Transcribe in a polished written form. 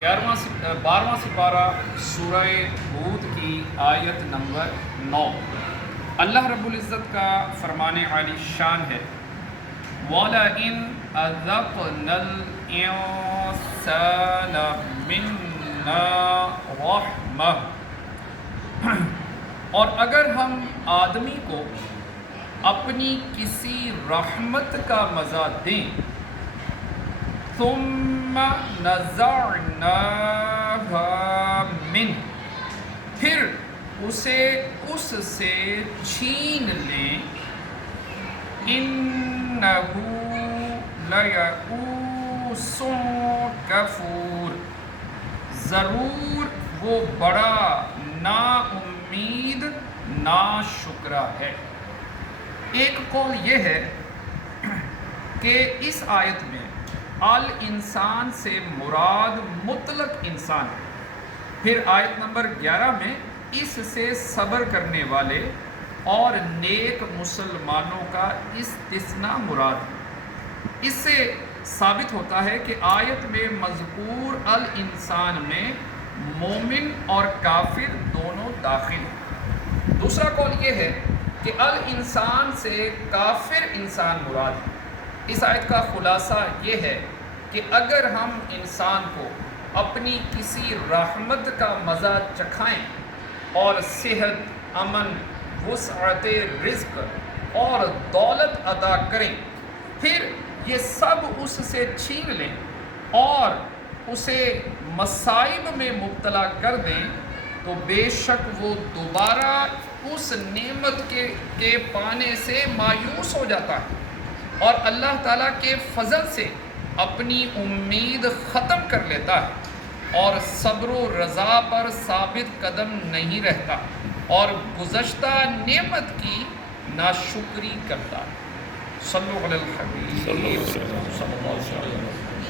12واں سپارہ سورہ ہود کی آیت نمبر 9۔ اللہ رب العزت کا فرمان عالی شان ہے، وَلَئِنْ أَذَقْنَا الْإِنسَانَ مِنَّا رَحْمَةً، اور اگر ہم آدمی کو اپنی کسی رحمت کا مزہ دیں، ثم نزعناها منه، پھر اسے اس سے چھین لیں، انہ لیئوس کفور، ضرور وہ بڑا نا امید نا شکرہ ہے۔ ایک قول یہ ہے کہ اس آیت میں الانسان سے مراد مطلق انسان ہے۔ پھر آیت نمبر 11 میں اس سے صبر کرنے والے اور نیک مسلمانوں کا استثناء مراد ہے۔ اس سے ثابت ہوتا ہے کہ آیت میں مذکور الانسان میں مومن اور کافر دونوں داخل ہیں۔ دوسرا قول یہ ہے کہ الانسان سے کافر انسان مراد ہے۔ اس آیت کا خلاصہ یہ ہے کہ اگر ہم انسان کو اپنی کسی رحمت کا مزہ چکھائیں اور صحت، امن، وسعت رزق اور دولت عطا کریں، پھر یہ سب اس سے چھین لیں اور اسے مصائب میں مبتلا کر دیں، تو بے شک وہ دوبارہ اس نعمت کے پانے سے مایوس ہو جاتا ہے اور اللہ تعالیٰ کے فضل سے اپنی امید ختم کر لیتا ہے اور صبر و رضا پر ثابت قدم نہیں رہتا اور گزشتہ نعمت کی ناشکری کرتا ہے۔ صلو علی الحبیب صلی اللہ علیہ وسلم۔